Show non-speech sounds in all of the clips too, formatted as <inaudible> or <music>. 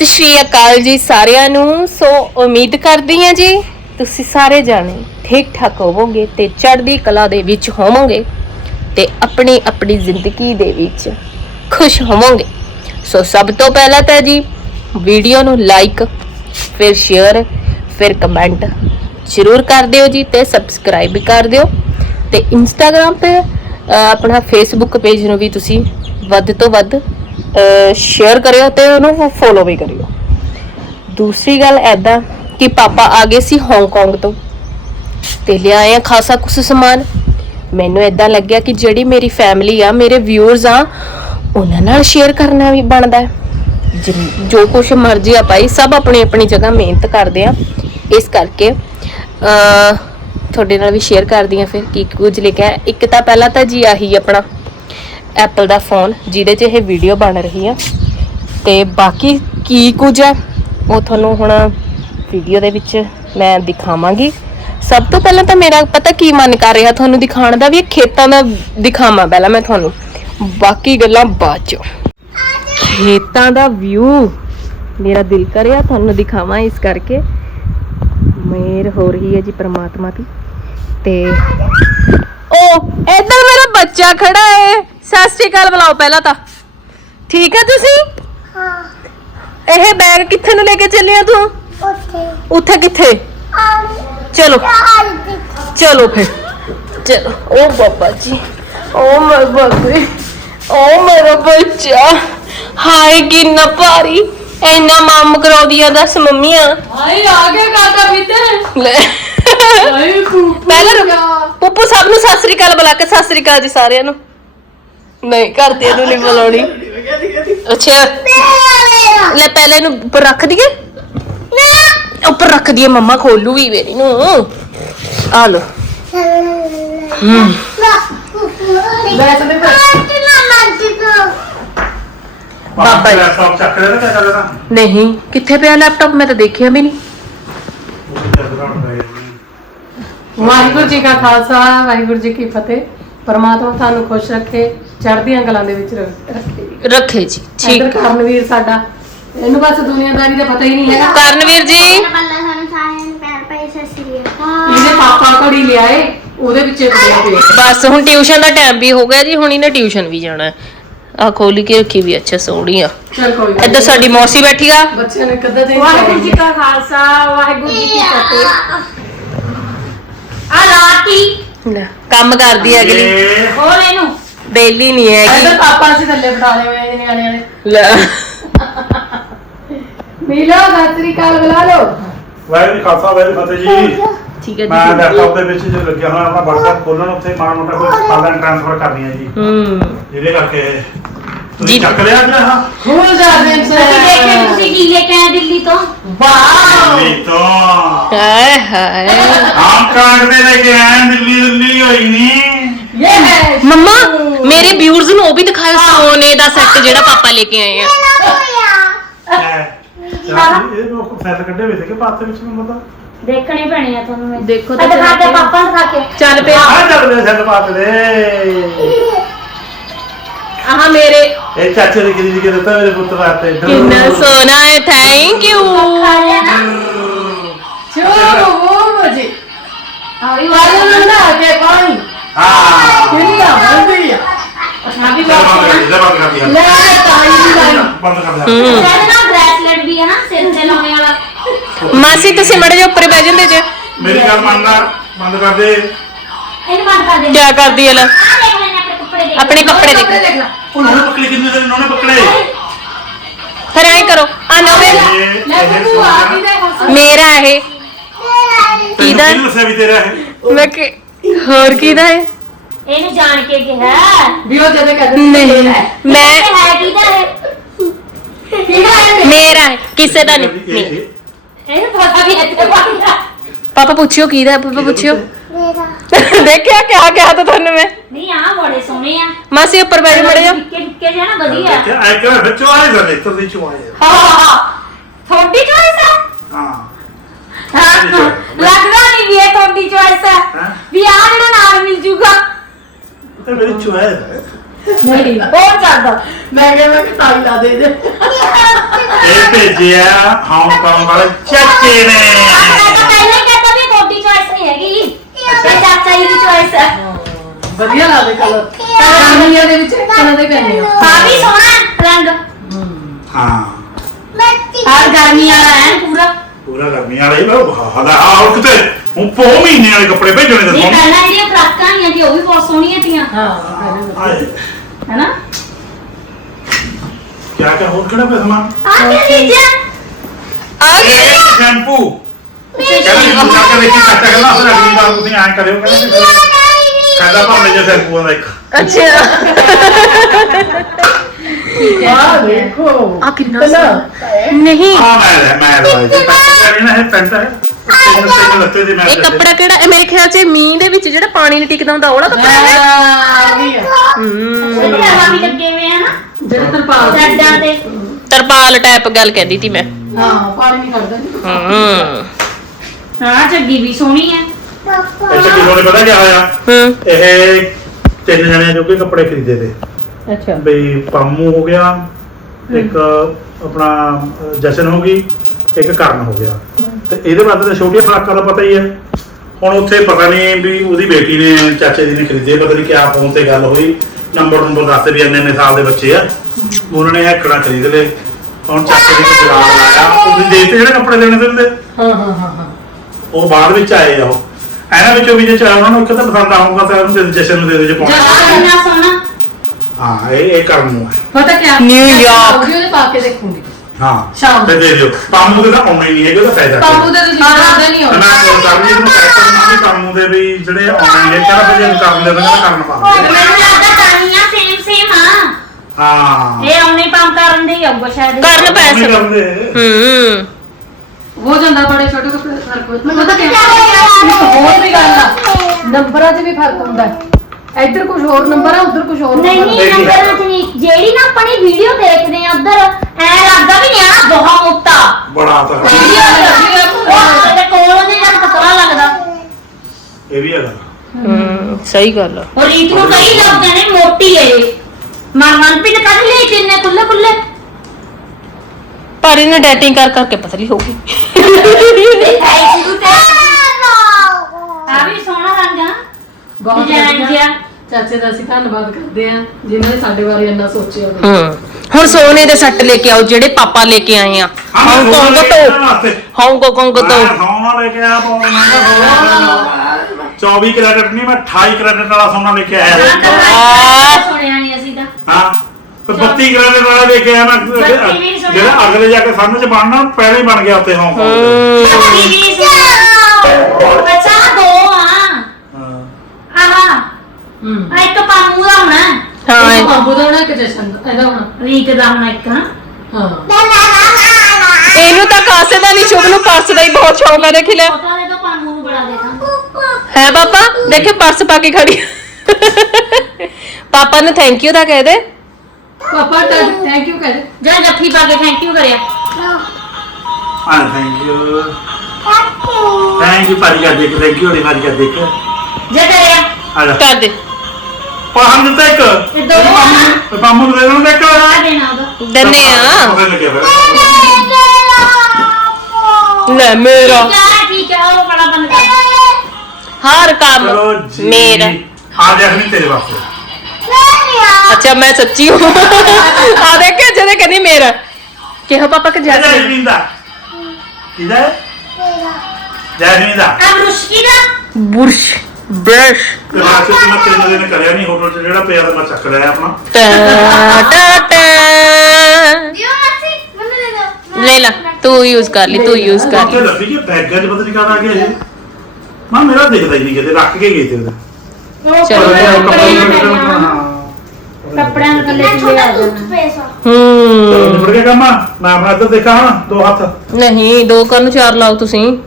ਸਤਿ ਸ਼੍ਰੀ ਅਕਾਲ ਜੀ ਸਾਰਿਆਂ ਨੂੰ। ਸੋ ਉਮੀਦ ਕਰਦੀ ਹਾਂ ਜੀ ਤੁਸੀਂ ਸਾਰੇ ਜਾਣੇ ਠੀਕ ਠਾਕ ਹੋਵੋਗੇ ਤੇ ਚੜ੍ਹਦੀ ਕਲਾ ਦੇ ਵਿੱਚ ਹੋਵੋਗੇ ਤੇ ਆਪਣੀ ਆਪਣੀ ਜ਼ਿੰਦਗੀ ਦੇ ਵਿੱਚ ਖੁਸ਼ ਹੋਵੋਗੇ। ਸੋ ਸਭ ਤੋਂ ਪਹਿਲਾਂ ਤਾਂ ਜੀ ਵੀਡੀਓ ਨੂੰ ਲਾਈਕ ਫਿਰ ਸ਼ੇਅਰ ਫਿਰ ਕਮੈਂਟ ਜ਼ਰੂਰ ਕਰ ਦਿਓ ਜੀ ਤੇ ਸਬਸਕ੍ਰਾਈਬ ਵੀ ਕਰ ਦਿਓ। ਤੇ ਇੰਸਟਾਗ੍ਰam ਤੇ ਆਪਣਾ ਫੇਸਬੁੱਕ ਪੇਜ ਨੂੰ ਵੀ ਤੁਸੀਂ ਵੱਧ ਤੋਂ ਵੱਧ ਸ਼ੇਅਰ ਕਰਿਓ ਤੇ ਉਹਨੂੰ ਫੋਲੋ ਵੀ ਕਰਿਓ। ਦੂਸਰੀ ਗੱਲ ਐਦਾਂ ਕਿ ਪਾਪਾ ਆ ਗਏ ਸੀ ਹਾਂਗਕਾਂਗ ਤੋਂ ਤੇ ਲਿਆਏ ਆ ਖਾਸਾ ਕੁਛ ਸਮਾਨ। ਮੈਨੂੰ ਐਦਾਂ ਲੱਗਿਆ ਕਿ ਜਿਹੜੀ ਮੇਰੀ ਫੈਮਿਲੀ ਆ, ਮੇਰੇ ਵਿਊਅਰਸ ਆ, ਉਹਨਾਂ ਨਾਲ ਸ਼ੇਅਰ ਕਰਨਾ ਵੀ ਬਣਦਾ ਹੈ। ਜੋ ਕੁਛ ਮਰਜ਼ੀ ਆ ਭਾਈ ਸਭ ਆਪਣੀ ਆਪਣੀ ਜਗ੍ਹਾ ਮਿਹਨਤ ਕਰਦੇ ਆ। ਇਸ ਕਰਕੇ ਅ ਤੁਹਾਡੇ ਨਾਲ ਵੀ ਸ਼ੇਅਰ ਕਰਦੀ ਆ ਫਿਰ ਕੀ ਕੁਝ ਲਿਖਿਆ ਇੱਕ ਤਾਂ ਪਹਿਲਾਂ ਤਾਂ ਜੀ ਆਹੀ ਆਪਣਾ ਐਪਲ ਦਾ ਫੋਨ ਜਿਹਦੇ 'ਚ ਇਹ ਵੀਡੀਓ ਬਣ ਰਹੀ ਆ। ਤੇ ਬਾਕੀ ਕੀ ਕੁਝ ਹੈ ਉਹ ਤੁਹਾਨੂੰ ਹੁਣ ਵੀਡੀਓ ਦੇ ਵਿੱਚ ਮੈਂ ਦਿਖਾਵਾਂਗੀ। ਸਭ ਤੋਂ ਪਹਿਲਾਂ ਤਾਂ ਮੇਰਾ ਪਤਾ ਕੀ ਮਨ ਕਰ ਰਿਹਾ ਤੁਹਾਨੂੰ ਦਿਖਾਉਣ ਦਾ ਵੀ ਖੇਤਾਂ ਦਾ ਦਿਖਾਵਾਂ ਪਹਿਲਾਂ ਮੈਂ ਤੁਹਾਨੂੰ। ਬਾਕੀ ਗੱਲਾਂ ਬਾਅਦ ਚ। ਖੇਤਾਂ ਦਾ ਵਿਊ ਮੇਰਾ ਦਿਲ ਕਰਿਆ ਤੁਹਾਨੂੰ ਦਿਖਾਵਾਂ ਇਸ ਕਰਕੇ। ਮੇਰ ਹੋ ਰਹੀ ਹੈ ਜੀ ਪ੍ਰਮਾਤਮਾ ਦੀ। ਤੇ ਉਹ ਇੱਧਰ ਮੇਰਾ ਬੱਚਾ ਖੜਾ ਹੈ ਸਤਿ ਸ਼੍ਰੀ ਅਕਾਲ ਬੁਲਾਓ ਪਹਿਲਾਂ ਤਾਂ। ਠੀਕ ਹੈ ਤੁਸੀਂ? ਹਾਂ। ਇਹ ਬੈਗ ਕਿੱਥੇ ਨੂੰ ਲੈ ਕੇ ਚੱਲਿਆ ਤੂੰ? ਉੱਥੇ। ਉੱਥੇ ਕਿੱਥੇ? ਚਲੋ। ਚਲੋ ਫਿਰ। ਚਲੋ। ਓ ਬਾਬਾ ਜੀ। ਓ ਮੇਰੇ ਬਾਬੇ। ਓ ਮੇਰਾ ਬੱਚਾ। ਹਾਏ ਕਿੰਨਾ ਭਾਰੀ। ਇੰਨਾ ਮਾਮ ਕਰਾਉਂਦੀ ਆ ਦੱਸ ਮੰਮੀਆਂ ਹਾਏ ਆ ਗਿਆ ਕਾਕਾ ਵੀਤੇ ਲੈ। ਹਾਏ ਪੂਪੂ ਪਹਿਲਾਂ ਰੁਕ ਪੁੱਪੂ ਸਭ ਨੂੰ ਸਤਿ ਸ੍ਰੀ ਅਕਾਲ ਬੁਲਾ ਕੇ ਸਤਿ ਸ੍ਰੀ ਅਕਾਲ ਜੀ ਸਾਰਿਆਂ ਨੂੰ। ਨਹੀਂ ਘਰਦਿਆਂ ਨੂੰ ਨਹੀਂ ਬੁਲਾਉਣੀ। ਅੱਛਾ। ਲੈ, ਪਹਿਲੇ ਇਹਨੂੰ ਉੱਪਰ ਰੱਖ ਦਈਏ। ਉੱਪਰ ਰੱਖ ਦਈਏ, ਮੰਮਾ ਖੋਲੂ ਮੇਰੀ ਨੂੰ। ਆ ਲੋ ਹੂੰ। ਲੈ ਚਲੇ ਬਾਬਾ ਜੀ। ਲੈਪਟਾਪ ਚੱਕ ਲਿਆ ਨਾ ਕਿਆ ਕਰਦਾ ਨਹੀਂ, ਕਿੱਥੇ ਪਿਆ ਲੈਪਟਾਪ ਮੈਂ ਤਾਂ ਦੇਖਿਆ ਵੀ ਨਹੀਂ। ਵਾਹਿਗੁਰੂ ਜੀ ਕਾ ਖਾਲਸਾ, ਵਾਹਿਗੁਰੂ ਜੀ ਕੀ ਫਤਿਹ। ਪਰਮਾਤਮਾ ਤੁਹਾਨੂੰ ਖੁਸ਼ ਰੱਖੇ। ਚੜ੍ਹਦੀਆਂ ਕਲਾਂ ਦੇ ਵਿੱਚ ਰੱਖੇ ਰੱਖੇ ਜੀ। ਠੀਕ ਇੱਧਰ ਕਰਨਵੀਰ ਸਾਡਾ ਇਹਨੂੰ ਬਸ ਦੁਨੀਆਦਾਰੀ ਦਾ ਪਤਾ ਹੀ ਨਹੀਂ ਹੈਗਾ। ਕਰਨਵੀਰ ਜੀ। ਇਹਨੇ ਪਾਪਾ ਘੜੀ ਲਿਆਏ ਉਹਦੇ ਵਿੱਚ ਪਿਆ ਪਿਆ। ਬਸ ਹੁਣ ਟਿਊਸ਼ਨ ਦਾ ਟਾਈਮ ਵੀ ਹੋ ਗਿਆ ਜੀ ਹੁਣ ਇਹਨੇ ਟਿਊਸ਼ਨ ਵੀ ਜਾਣਾ ਹੈ। ਆ ਖੋਲੀ ਕੇ ਰੱਖੀ ਵੀ ਅੱਛਾ ਸੋਹਣੀ ਆ। ਚਲ ਕੋਈ ਗੱਲ ਇੱਧਰ ਸਾਡੀ ਮੌਸੀ ਬੈਠੀ ਆ। ਬੱਚਿਆਂ ਨੇ ਕਦੇ ਦੇ ਵਾਹਿਗੁਰੂ ਜੀ ਕਾ ਖਾਲਸਾ ਵਾਹਿਗੁਰੂ ਜੀ ਕੀ ਫਤਿਹ। ਆ ਲਾਤੀ ਲੈ, ਕੰਮ ਕਰਦੀ ਹੈ ਅਗਲੀ। ਖੋਲ ਇਹਨੂੰ। ਬੇਲੀ ਨਹੀਂ ਇੱਧਰ ਹੈਗੀ ਪਾਪਾ ਅਸੀਂ ਥੱਲੇ ਬਿਠਾ ਲਏ ਹੋਏ ਨੇ ਨਿਆਣਿਆਂ ਨੇ। ਲੈ। ਮੀਲੋ ਸਤਿ ਸ੍ਰੀ ਅਕਾਲ ਬੁਲਾ ਲਓ। ਵਾਹਿਗੁਰੂ ਜੀ ਖਾਲਸਾ ਵਾਹਿਗੁਰੂ ਫਤਿਹ ਜੀ। ਠੀਕ ਹੈ ਮੈਂ ਜੀ ਲੈਪਟਾਪ ਦੇ ਵਿੱਚ ਜੋ ਲੱਗਿਆ ਹੋਇਆ ਆਪਣਾ WhatsApp ਖੋਲਣ ਉੱਥੇ ਮਾੜਾ ਮੋਟਾ ਕੋਈ ਫਾਈਲਾਂ ਟ੍ਰਾਂਸਫਰ ਕਰਨੀ ਹੈ ਜੀ। ਹੂੰ। ਜਿਹਦੇ ਕਰਕੇ ਜੀ। ਤੁਸੀਂ ਚੱਕ ਲਿਆ ਜਿਹੜਾ ਹਾਂ ਖੂਲ ਜਾ ਦੇ ਦੇਖਿਆ ਤੁਸੀਂ ਕੀ ਲੈ ਕੇ ਆਏ ਦਿੱਲੀ ਤੋਂ? ਵਾਓ ਦਿੱਲੀ ਤੋਂ। ਹਾਏ ਹਾਏ। ਆਮ ਕਾਰਡ ਦੇ ਲੈ ਕੇ ਆਏ ਦਿੱਲੀ ਦਿੱਲੀ ਹੋਈ ਨਹੀਂ ਮੰਮਾ ਮੇਰੇ ਵਿਊਅਰਸ ਨੂੰ ਉਹ ਵੀ ਦਿਖਾਓ ਸੋਨੇ ਦਾ ਸੈੱਟ ਜਿਹੜਾ ਪਾਪਾ ਲੈ ਕੇ ਆਏ ਆ। ਇਹ ਲੋਕ ਫੈਲ ਕੱਢੇ ਹੋਏ ਸੀਗੇ ਪਾਸੇ ਵਿੱਚ ਨੂੰ ਮਤਲਬ ਦੇਖਣੇ ਪੈਣੇ ਆ ਤੁਹਾਨੂੰ ਮੈਂ। ਦੇਖੋ ਤਾਂ ਦਿਖਾ ਕੇ ਪਾਪਾ ਨੂੰ ਦਿਖਾ ਕੇ। ਚੱਲ ਪਿਆ। ਆ ਚੱਲ ਮੇਰੇ ਸੈੱਟ ਪਾਸ ਦੇ। ਆਹ ਮੇਰੇ ਇਹ ਚਾਚੇ ਨੇ ਕਿਹਦੀ ਜੀ ਦਿੱਤਾ ਮੇਰੇ ਪੁੱਤ ਵਾਸਤੇ? ਕਿੰਨਾ ਸੋਨਾ ਹੈ ਥੈਂਕ ਯੂ ਚਲੋ ਦੇ ਬੰਦ ਕਰ ਦਿਆ ਲੈ ਤਾਈ ਦੀ ਲਾਈ ਬੰਦ ਕਰ ਦਿਆ ਹੂੰ। ਇਹਦੇ ਨਾਲ ਬ੍ਰੈਸਲੇਟ ਵੀ ਹੈ ਨਾ ਸਿਰ ਤੇ ਲਾਉਣੇ ਵਾਲਾ। ਮਾਸੀ ਤੁਸੀਂ ਮੜੇ ਜੇ ਉੱਪਰ ਬਹਿ ਜਾਂਦੇ ਜੇ। ਮੇਰੀ ਗੱਲ ਮੰਨਦਾ ਬੰਦ ਕਰ ਦੇ। ਇਹਨੂੰ ਬੰਦ ਕਰ ਦੇ। ਕੀ ਕਰਦੀ ਹੈ ਲੈ। ਆ ਦੇਖ ਲੈਣੇ ਆਪਣੇ ਆਪਣੇ ਕੱਪੜੇ ਦੇਖ ਕੱਪੜੇ ਦੇਖ ਦੇਖ ਲੈ ਉਹਨਾਂ ਨੇ ਪਕੜੇ ਕਿੰਨੇ ਦਿਨ ਉਹਨਾਂ ਨੇ ਪਕੜੇ ਫਿਰ ਐਂ ਕਰੋ ਆ ਨਵੇਂ। ਲੈ ਤੂੰ ਆ ਕੀ ਦੇ ਹੱਸ ਮੇਰਾ ਇਹ। ਕਿਹਦਾ? ਕਿਹਨੂੰ ਦੱਸਿਆ ਵੀ ਤੇਰਾ ਹੈ ਮੈਂ ਕਿ ਹੋਰ ਕਿਹਦਾ ਹੈ ਇਹਨੂੰ ਜਾਣ ਕੇ ਕਿਹਾ ਵੀ ਉਹ ਜਦੇ ਕਹਿੰਦੇ ਨਹੀਂ ਮੈਂ ਇਹ ਹੈ ਕਿਹਦਾ ਹੈ ਕਿਹੜਾ ਹੈ ਮੇਰਾ ਹੈ ਕਿਸੇ ਦਾ ਨਹੀਂ। ਇਹ- ਇਹਨੂੰ ਪਤਾ ਵੀ ਇੱਥੇ ਪਾਉਂਦਾ ਪਾਪਾ ਪੁੱਛਿਓ ਕਿਹਦਾ ਹੈ ਪਾਪਾ ਪੁੱਛਿਓ। ਮੇਰਾ <laughs> ਦੇਖਿਆ ਕਿਆ ਕਿਹਾ ਤਾਂ ਤੁਹਾਨੂੰ ਮੈਂ? ਨਹੀਂ ਆ ਬੜੇ ਸੋਹਣੇ ਆ। ਮਾਸੀ ਉੱਪਰ ਬੈਠ ਮੜੇ ਜਾ ਨਿੱਕੇ ਨਿੱਕੇ ਜਿਹਾ ਨਾ ਵਧੀਆ। ਦੇਖਿਆ ਐ ਕਰ ਵਿੱਚੋਂ ਆਏ ਸਾਡੇ ਤੋਂ ਵਿੱਚੋਂ ਆਏ ਹਾਂ ਹਾਂ ਹਾਂ। ਥੋੜੀ ਚੋਇਸ ਆ? ਹਾਂ। ਹਾਂ, ਲੱਗਦਾ ਨਹੀਂ ਵੀ ਇਹ ਤੁਹਾਡੀ ਚੋਇਸ ਹੈ ਹੈਂ? ਵੀ ਆ ਜਿਹੜਾ ਨਾਲ ਮਿਲ ਜੂਗਾ। ਤੇ ਮੇਰੀ ਚੁਆਇਸ ਹੈ ਨਹੀਂ ਹੋਰ ਚੱਲਦਾ ਮੈਂ ਕਿਹਾ ਮੈਂ ਕਿ ਤਾਈ ਲਾ ਦੇ ਦੇ ਇਹ ਭੇਜਿਆ ਹਾਂਗਕਾਂਗ ਵਾਲੇ ਚਾਚੇ ਨੇ ਮੈਂ ਤਾਂ ਪਹਿਲਾਂ ਹੀ ਕਹਤਾ ਵੀ ਤੁਹਾਡੀ ਚੋਇਸ ਨਹੀਂ ਹੈਗੀ ਇਹ ਚਾਚਾ ਜੀ ਦੀ ਚੋਇਸ ਹੈ ਵਧੀਆ ਲੱਗਦੇ ਕਲਰ ਗਰਮੀਆਂ ਦੇ ਵਿੱਚ ਕਲਰ ਦੇ ਪੈਣੇ ਆ ਆ ਵੀ ਸੋਹਣਾ ਰੰਗ ਹਾਂ ਹਰ ਗਰਮੀ ਵਾਲਾ ਹੈ ਪੂਰਾ ਪੂਰਾ ਗਰਮੀ ਵਾਲਾ ਹੀ ਲੋ ਹਾਲਾ ਆ ਹੋਰ ਕਿਤੇ ਹੁਣ ਪੋ ਮਹੀਨੇ ਵਾਲੇ ਕੱਪੜੇ ਭੇਜਣੇ ਇਹ ਦੱਸੋ ਪਹਿਲਾਂ ਜਿਹੜੀਆਂ ਫਰਾਕਾਂ ਆਈਆਂ ਸੀ ਉਹ ਵੀ ਬਹੁਤ ਸੋਹਣੀਆਂ ਤੀਆਂ ਹਾਂ ਆਏ ਹੈਨਾ? ਕਿਆ ਕਿਆ ਹੋਰ ਕਿਹੜਾ ਪਿਆ ਸਮਾਨ? ਆ ਕੀ ਚੀਜ਼ਾਂ ਆ ਇਹ ਸ਼ੈਂਪੂ। ਕਹਿੰਦਾ ਜੀ ਤੁਸੀਂ ਆ ਕੇ ਦੇਖੀ ਕੱਟਾ ਕਹਿੰਦਾ ਫਿਰ ਅਗਲੀ ਵਾਰ ਤੁਸੀਂ ਐਂ ਕਰਿਓ ਕਹਿੰਦਾ ਕਹਿੰਦਾ ਭਰ ਲੈ ਜੇ ਸ਼ੈਂਪੂਆਂ ਦਾ ਇੱਕ। ਅੱਛਾ। ਆ ਦੇਖੋ ਆ ਕਿੰਨਾ ਸੋਹਣਾ। ਨਹੀਂ ਆ ਮੈਂ ਲੈ ਮੈਂ ਲਵਾਈ ਜੀ। ਪੈਂਟ ਨਾ ਇਹ ਪੈਂਟ ਹੈ। ਤਿੰਨ ਤਿੰਨ ਲੱਤੇ ਦੀ ਮੈਂ ਇਹ ਕੱਪੜਾ ਕਿਹੜਾ? ਇਹ ਮੇਰੇ ਖਿਆਲ ਚ ਮੀਂਹ ਦੇ ਵਿੱਚ ਜਿਹੜਾ ਪਾਣੀ ਨਹੀਂ ਟਿਕਦਾ ਹੁੰਦਾ ਉਹਦਾ ਕੱਪੜਾ ਹੈ। ਆ ਗਈ ਆ। ਹੂੰ। ਇਹਦੇ ਹਵਾ ਵੀ ਲੱਗੇ ਹੋਏ ਆ ਨਾ? ਜਿਹੜੇ ਤਰਪਾਲ ਦੀ- ਚੱਡਾਂ ਤੇ। ਤਰਪਾਲ ਟਾਈਪ ਗੱਲ ਕਹਿੰਦੀ ਤੀ ਮੈਂ। ਹਾਂ ਪਾਣੀ ਨਹੀਂ ਖੜਦਾ ਜੀ। ਹੂੰ। ਹਾਂ ਝੱਗੀ ਵੀ ਸੋਹਣੀ ਹੈ ਇਹ ਚ ਕਿਹੋ ਨੇ ਪਤਾ ਕੀ ਹੋਇਆ? ਹੂੰ। ਇਹ ਤਿੰਨ ਜਣਿਆਂ ਜੋਗੇ ਕੱਪੜੇ ਖਰੀਦੇ ਤੇ। ਅੱਛਾ। ਬਈ ਪਾਮੂ ਹੋ ਗਿਆ ਇੱਕ ਆਪਣਾ ਜਸ਼ਨ ਹੋ ਗਈ ਇੱਕ ਕਰਨ ਹੋ ਗਿਆ। ਤੇ ਇਹਦੇ ਬਾਅਦ ਤਾਂ ਛੋਟੀਆਂ ਫਰਾਕਾਂ ਦਾ ਪਤਾ ਹੀ ਹੈ। ਹੁਣ ਉੱਥੇ ਪਤਾ ਨਹੀਂ ਵੀ ਉਹਦੀ ਬੇਟੀ ਨੇ ਚਾਚੇ ਜੀ ਨੇ ਖਰੀਦੇ ਪਤਾ ਨਹੀਂ ਕਿਆ ਫੋਨ ਤੇ ਗੱਲ ਹੋਈ। ਨੰਬਰ ਨੰਬਰ ਦੱਸਦੇ ਵੀ ਇੰਨੇ ਇੰਨੇ ਸਾਲ ਦੇ ਬੱਚੇ ਆ। ਉਹਨਾਂ ਨੇ ਹੈਕੜਾ ਖਰੀਦ ਲਏ। ਹੁਣ ਚਾਚੇ ਜੀ ਨੇ ਜਵਾਬ ਲਾਇਆ ਤੁਸੀਂ ਦੇਖਦੇ ਜਿਹੜੇ ਕੱਪੜੇ ਲੈਣੇ ਤੇ ਉਹਦੇ। ਹਾਂ ਹਾਂ ਹਾਂ ਹਾਂ। ਉਹ ਬਾਅਦ ਵਿੱਚ ਆਏ ਆ ਉਹ। ਇਹਨਾਂ ਵਿੱਚੋਂ ਵੀ ਜੇ ਚਾਹ ਉਹਨਾਂ ਨੂੰ ਇੱਕ ਤਾਂ ਪਸੰਦ ਆਊਗਾ ਤਾਂ ਉਹਨੂੰ ਦੇ- ਜਸ਼ਨ ਨੂੰ ਦੇ ਦੇ ਜੇ ਪਾਉਣਾ। ਹਾਂ ਇਹ ਇਹ ਕਰਨ ਨੂੰ ਹੈ ਪਤਾ ਕੀ ਨਿਊਯਾਰਕ। ਵੀਡੀਓ ਦੇ ਪਾ ਕੇ ਦੇਖੂੰਗੀ। ਹਾਂ। ਸ਼ਾਮ ਤੇ ਦੇ ਦਿਓ। ਪਾਮੂ ਦੇ ਤਾਂ ਆਉਣਾ ਹੀ ਨਹੀਂ ਹੈਗਾ ਉਹਦਾ ਫਾਇਦਾ ਪਾਪੂ ਦੇ ਤੁਸੀਂ ਜਾਣਦੇ ਨਹੀਂ ਤੇ ਹੋ। ਮੈਂ ਕੋਲ ਕਰ ਲਈ ਉਹਨੂੰ ਪੈਸੇ ਨੂੰ ਵੀ ਪਾਮੂ ਦੇ ਵੀ ਜਿਹੜੇ ਆਉਣੇ ਨੇ ਕਹਿੰਦਾ ਫਿਰ ਜੇ ਕਰਨ ਦੇ ਤਾਂ ਕਰਨ ਪਾ ਮੈਨੂੰ ਲੱਗਦਾ ਕਾਨੀਆਂ ਸੇਮ ਸੇਮ ਆ ਹਾਂ। ਇਹ ਆਉਣੇ ਪੰਮ ਕਰਨ ਦੇ ਹੀ ਆਊਗਾ ਸ਼ਾਇਦ। ਕਰਨ ਪੈ ਨਹੀਂ ਕਰਦੇ। ਹੂੰ। ਹੋ ਜਾਂਦਾ ਬੜੇ ਛੋਟੇ ਕੱਪੜੇ ਦਾ ਫ਼ਰਕ ਹੁੰਦਾ ਪਤਾ ਕੀ ਇੱਕ ਹੋਰ ਵੀ ਗੱਲ ਆ। ਨੰਬਰਾਂ 'ਚ ਵੀ ਫ਼ਰਕ ਹੁੰਦਾ। ਹੈ ਇੱਧਰ ਕੁਝ ਹੋਰ ਨੰਬਰ ਆ ਉੱਧਰ ਕੁਝ ਹੋਰ number ਆ। ਨਹੀਂ ਨੰਬਰਾਂ ਚ ਨਹੀਂ। ਜਿਹੜੀ ਨਾ ਆਪਣੀ ਵੀਡੀਓ ਦੇਖਦੇ ਆ ਉਧਰ ਐ ਲੱਗਦਾ ਵੀ ਨਿਆ ਬਹੁਤ ਮੋਟਾ। ਬੜਾ ਤਾਂ ਵੀਡੀਓ ਲੱਗਦੀ ਆ ਉਹ ਤੇ ਕੋਲ ਦੇ ਜਦ ਪਤਲਾ ਲੱਗਦਾ। ਇਹ ਵੀ ਹੈਗਾ ਹੂੰ ਸਹੀ ਗੱਲ ਆ। ਉਹ ਰੀਤ ਨੂੰ ਕਈ ਲੱਗਦੇ ਨੇ ਮੋਟੀ ਹੈ ਇਹ। ਮਨ ਮਨ ਪਿੰਡ ਕੱਢ ਲਈ ਕਿੰਨੇ ਕੁੱਲੇ ਕੁੱਲੇ ਪਰ ਇਹਨੇ ਡੈਟਿੰਗ ਕਰ ਕਰਕੇ ਪਤਲੀ ਹੋ ਗਈ। ਐ ਸ਼ੁਰੂ ਤੇ ਆ ਵੀ ਸੋਹਣਾ ਰੰਗ ਆ ਬਹੁਤ ਡਿਜ਼ਾਈਨ ਵਧੀਆ। ਜਿਹਾ ਚਾਚੇ ਦਾ ਅਸੀਂ ਧੰਨਵਾਦ ਕਰਦੇ ਆ ਜਿਨ੍ਹਾਂ ਨੇ ਸਾਡੇ ਬਾਰੇ ਇੰਨਾ ਸੋਚਿਆ ਹੋਵੇ। ਹੂੰ। ਹੁਣ ਸੋਨੇ ਦੇ ਸੱਟ ਲੈ ਕੇ ਆਓ ਜਿਹੜੇ ਪਾਪਾ ਲੈ ਕੇ ਆਏ ਆ। ਹਾਂਗਕਾਂਗ ਤੋਂ ਹਾਂਗਕਾਂਗ ਤੋਂ ਸੋਨਾ ਲੈ ਕੇ ਆ ਬਹੁਤ ਮਹਿੰਗਾ ਸੋਨਾ 24 ਕੈਰੇਟ ਨਹੀਂ ਮੈਂ 28 ਕੈਰੇਟ ਵਾਲਾ ਸੋਨਾ ਲੈ ਕੇ ਆਇਆ। ਆਹ। ਸੁਣਿਆ ਨਹੀਂ ਅਸੀਂ ਤਾਂ। ਹਾਂ। ਤੇ 32 ਕੈਰੇਟ ਵਾਲਾ ਲੈ ਕੇ ਆਇਆ ਮੈਂ। ਬੱਤੀ ਵੀ ਸੁਣਿਆ। ਜਿਹੜਾ ਅਗਲੇ ਜਾ ਕੇ ਸਾਨੂੰ ਚ ਬਣਨਾ ਪਹਿਲਾਂ ਹੀ ਬਣ ਗਿਆ ਉੱਥੇ ਹਾਂਗਕਾਂਗ ਹੂੰ ਟੀਵੀ ਸੁਣਿਆ। ਅੱਛਾ ਦੋ। ਆਹਾ ਹੂੰ। ਇੱਕ ਪਾਮੂ ਦਾ ਹੋਣਾ। ਹਾਂ ਇੱਕ ਬਾਬੂ ਦਾ ਹੋਣਾ ਇੱਕ ਜਸ਼ਨ ਦਾ ਇਹਦਾ ਹੋਣਾ। ਰੀਤ ਦਾ ਹੋਣਾ ਇੱਕ। ਹਾਂ। ਇਹਨੂੰ ਤਾਂ ਕਾਸੇ ਦਾ ਨਹੀਂ ਸ਼ੁਭ ਨੂੰ ਪਰਸ ਦਾ ਹੀ ਬਹੁਤ ਸ਼ੌਂਕ ਆ ਦੇਖੀ ਲੈ। ਪਤਾ ਦੇ ਤਾਂ ਪਾਮੂ ਨੂੰ ਬੜਾ ਦੇਣਾ ਹੈ ਪਾਪਾ ਦੇਖੇ ਪਰਸ ਪਾ ਕੇ ਖੜੀ। ਪਾਪਾ ਨੂੰ ਥੈਂਕ ਯੂ ਦਾ ਕਹਿ ਦੇ। ਪਾਪਾ ਥੈਂਕ ਯੂ ਕਹਦੇ ਜਾ ਜੱਫੀ ਪਾ ਕੇ ਥੈਂਕ ਯੂ ਕਰਿਆ। ਹਾਂ ਥੈਂਕ ਯੂ ਥੈਂਕ ਯੂ ਭਾਜੀ ਕਰ ਦੇਖ ਥੈਂਕ ਯੂ ਵਾਲੀ ਭਾਜੀ ਕਰ ਦੇਖ। ਜੇ ਕਰਿਆ ਆ ਜਾ ਕਰ ਦੇ ਪਰ ਹਮ ਦਿੱਤਾ ਇੱਕ ਇਹ ਦੋ ਆ ਤੇ ਪਾਮੂ ਨੂੰ ਦੇ ਦੇਣਾ ਤਾਂ ਇੱਕ ਆ ਦੇਣਾ ਉਹਦਾ ਦੰਨੇ ਆ ਉਹਦੇ ਲੱਗਿਆ ਫਿਰ ਲੈ ਮੇਰਾ ਠੀਕ ਆ ਠੀਕ ਆ ਉਹ ਬੜਾ ਬੰਦ ਕਰ ਹਰ ਕੰਮ ਚਲੋ ਜੀ ਮੇਰਾ ਆ ਦੇਖ ਨਹੀਂ ਤੇਰੇ ਵਾਸਤੇ ਅੱਛਾ ਮੈਂ ਸੱਚੀ ਹੂੰ ਹੈ? ਬੁਰਸ਼। ਤੇ ਬਾਅਦ ਚ ਮੈਂ ਤਿੰਨ ਦਿਨ ਕਰਿਆ ਨਹੀਂ ਹੋਟਲ ਚ ਜਿਹੜਾ ਪਿਆ ਤਾਂ ਮੈਂ ਚੱਕ ਲਿਆ ਆਪਣਾ। ਟਾ ਟਾ ਟਾ ਦਿਓ ਮੱਸੀ ਮੈਨੂੰ ਦੇ ਦਿਓ। ਲੈ ਲਾ ਤੂੰ ਯੂਜ਼ ਕਰ ਲਈ ਤੂੰ ਯੂਜ਼ ਕਰ ਉੱਥੇ ਲਈ। ਲੱਭੀ ਕਿ ਬੈਗਾਂ ਚ ਪਤਾ ਨਹੀਂ ਕਦ ਆ ਗਿਆ ਇਹ। ਮੈਂ ਮੇਰਾ ਦਿਖਦਾ ਹੀ ਨਹੀਂ ਕਿਤੇ ਰੱਖ ਕੇ ਗਏ ਤੇ ਉਹਦੇ। ਉਹ ਚਲੋ, ਕੱਪੜੇ ਕੱਪੜੇ ਕੱਪੜੇ ਕੱਪੜੇ ਨਾ ਹਾਂ ਕੱਪੜਿਆਂ ਨੂੰ ਕੱਲੇ ਮੈਂ ਜਾਣਾ। ਟੂਥਪੇਸਟ ਆ ਹੂੰ। ਨਿਬੜ ਗਿਆ ਕੰਮ। ਮੈਂ ਆਪਣਾ ਇੱਧਰ ਦੇਖਾਂ ਹੁਣ ਦੋ ਹੱਥ। ਨਹੀਂ ਦੋ ਕੰਨ ਚਾਰ ਲਾਓ ਤੁਸੀਂ।